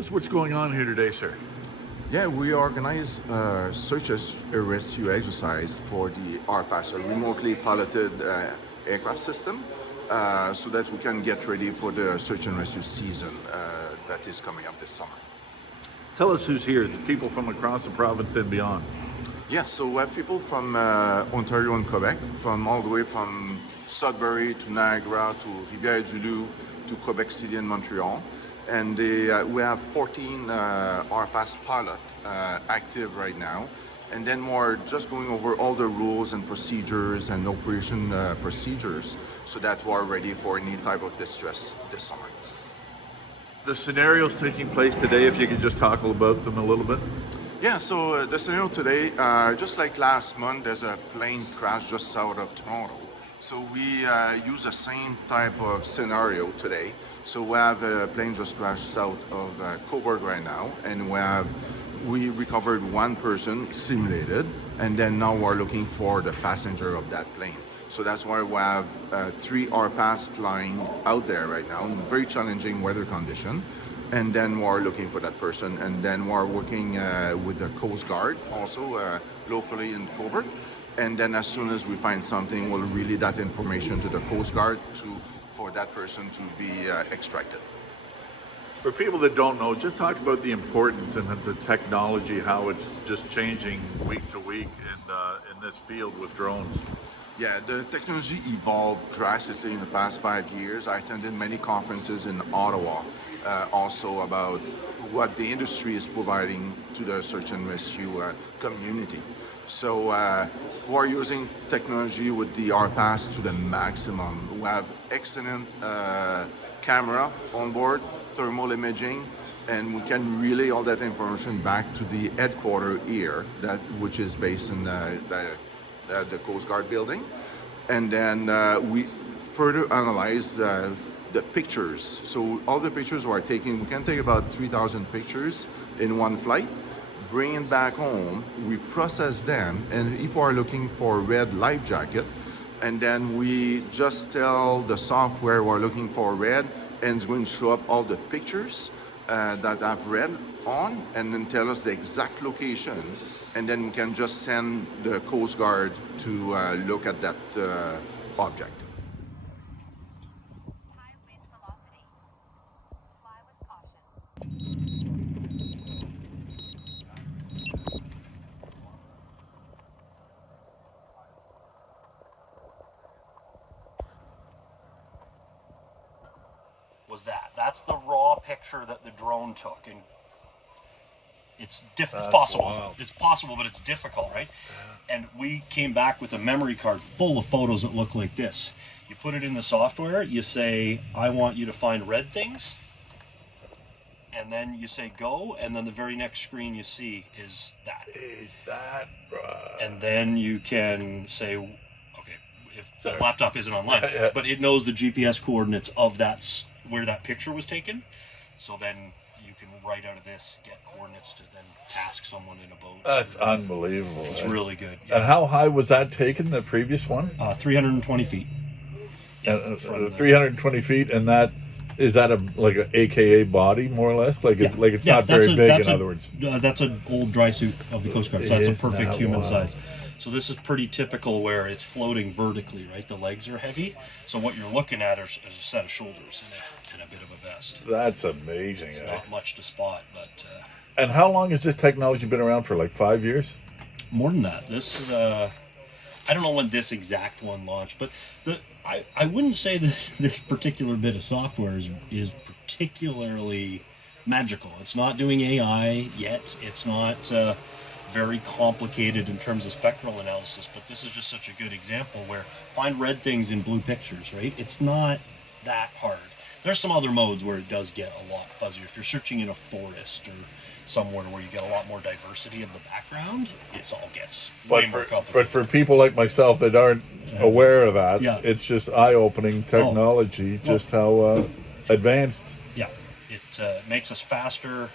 us what's going on here today, sir. Yeah, we organize search and rescue exercise for the RPAS, a remotely piloted aircraft system, so that we can get ready for the search and rescue season that is coming up this summer. Tell us who's here, the people from across the province and beyond. Yeah, so we have people from Ontario and Quebec, from all the way from Sudbury to Niagara to Rivière-du-Loup to Quebec City and Montreal. And we have 14 RPAS pilot active right now. And then we're just going over all the rules and procedures and operation procedures so that we're ready for any type of distress this summer. The scenarios taking place today, if you could just talk about them a little bit. Yeah, so the scenario today, just like last month, there's a plane crash just south of Toronto. So we use the same type of scenario today. So we have a plane just crashed south of Cobourg right now, and we recovered one person simulated, and then now we're looking for the passenger of that plane. So that's why we have 3 RPAS flying out there right now in very challenging weather condition. And then we're looking for that person, and then we're working with the Coast Guard also locally in Cobourg. And then as soon as we find something, we'll relay that information to the Coast Guard for that person to be extracted. For people that don't know, just talk about the importance and the technology, how it's just changing week to week in this field with drones. Yeah, the technology evolved drastically in the past 5 years. I attended many conferences in Ottawa also about what the industry is providing to the search and rescue community. So we're using technology with the RPAS to the maximum. We have excellent camera on board, thermal imaging, and we can relay all that information back to the headquarters here, which is based in the Coast Guard building. And then we further analyze the pictures. So all the pictures we're taking, we can take about 3,000 pictures in one flight, bring it back home, we process them, and if we're looking for red life jacket, and then we just tell the software we're looking for red, and it's going to show up all the pictures that have red on, and then tell us the exact location, and then we can just send the Coast Guard to look at that object. High wind velocity. Fly with caution. Was that's the raw picture that the drone took, and it's possible. Wild. It's possible, but it's difficult, right? Yeah. And we came back with a memory card full of photos that look like this. You put it in the software, you say, I want you to find red things, and then you say go, and then the very next screen you see is that. Is that right? And then you can say, okay, if Sorry. the laptop isn't online, Yeah. but it knows the GPS coordinates of where that picture was taken. So then you can write out of this, get coordinates to then task someone in a boat. That's unbelievable. It's right? really good. And how high was that taken, the previous one? 320 feet. 320 feet, and is that like an AKA body, more or less? Like it's not very big, in other words. That's an old dry suit of the Coast Guard, so that's a Isn't perfect that human wild? size. So this is pretty typical where it's floating vertically, right? The legs are heavy. So what you're looking at is a set of shoulders and a bit of a vest. That's amazing. It's not much to spot, but... And how long has this technology been around for? Like 5 years? More than that. This is I don't know when this exact one launched, but I wouldn't say that this particular bit of software is particularly magical. It's not doing AI yet. It's not very complicated in terms of spectral analysis, but this is just such a good example where find red things in blue pictures, right? It's not that hard. There's some other modes where it does get a lot fuzzier. If you're searching in a forest or somewhere where you get a lot more diversity of the background, it all gets way more complicated. But for people like myself that aren't aware of that, Yeah. it's just eye-opening technology, just how advanced. Yeah, it makes us faster.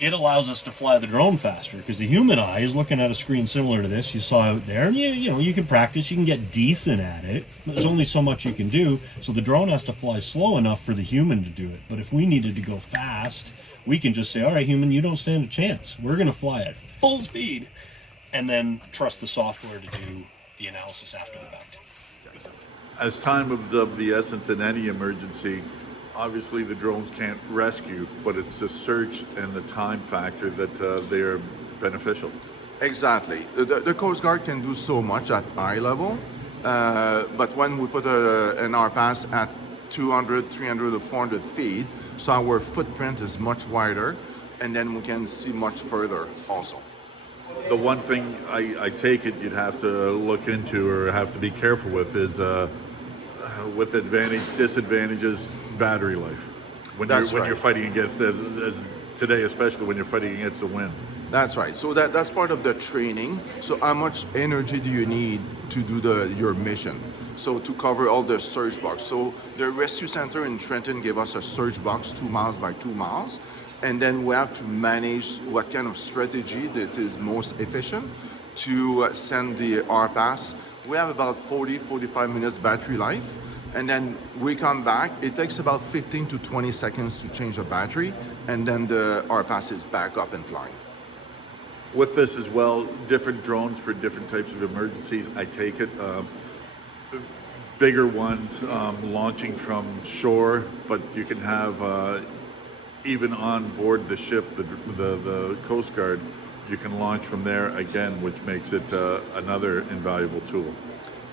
it allows us to fly the drone faster because the human eye is looking at a screen similar to this you saw out there, and you can practice, you can get decent at it. There's only so much you can do, so the drone has to fly slow enough for the human to do it. But if we needed to go fast, we can just say, all right, human, you don't stand a chance. We're going to fly at full speed, and then trust the software to do the analysis after the fact. As time of the essence in any emergency, obviously the drones can't rescue, but it's the search and the time factor that they are beneficial. Exactly. The Coast Guard can do so much at eye level, but when we put an RPAS at 200, 300, or 400 feet, so our footprint is much wider, and then we can see much further also. The one thing I take it you'd have to look into or have to be careful with is with disadvantages, battery life. When you're fighting against as today, especially when you're fighting against the wind. That's right. So that's part of the training. So how much energy do you need to do your mission? So to cover all the surge box. So the rescue center in Trenton gave us a surge box 2 miles by 2 miles. And then we have to manage what kind of strategy that is most efficient to send the RPAS. We have about 45 minutes battery life. And then we come back. It takes about 15 to 20 seconds to change the battery. And then the RPAS is back up and flying. With this as well, different drones for different types of emergencies, I take it. Bigger ones launching from shore, but you can have even on board the ship, the Coast Guard, you can launch from there again, which makes it another invaluable tool.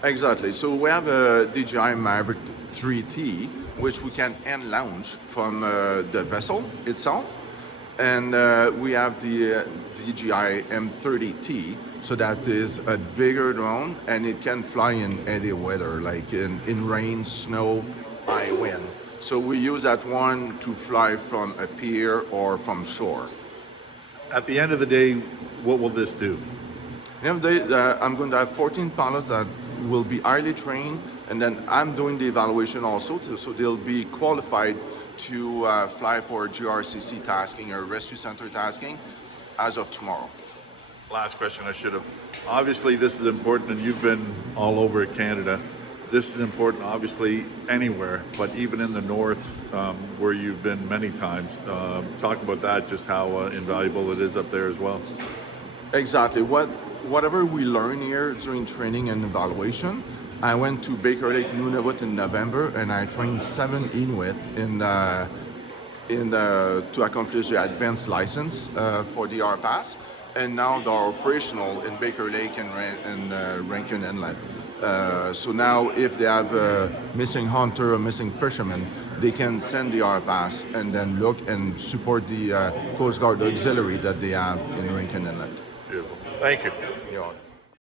Exactly. So we have a DJI Maverick 3T, which we can end launch from the vessel itself. And we have the DJI M30T, so that is a bigger drone, and it can fly in any weather, like in rain, snow, high wind. So we use that one to fly from a pier or from shore. At the end of the day, what will this do? I'm going to have 14 pilots that will be highly trained, and then I'm doing the evaluation also, so they'll be qualified to fly for GRCC tasking or rescue center tasking as of tomorrow. Last question I should have. Obviously, this is important, and you've been all over Canada. This is important, obviously, anywhere, but even in the north, where you've been many times. Talk about that, just how invaluable it is up there as well. Exactly. Whatever we learn here during training and evaluation, I went to Baker Lake, Nunavut in November, and I trained 7 Inuit to accomplish the advanced license for the RPAS, and now they're operational in Baker Lake and Rankin Inlet. So now, if they have a missing hunter or missing fisherman, they can send the RPAS and then look and support the Coast Guard auxiliary that they have in Rankin Inlet. Beautiful. Thank you. You're on.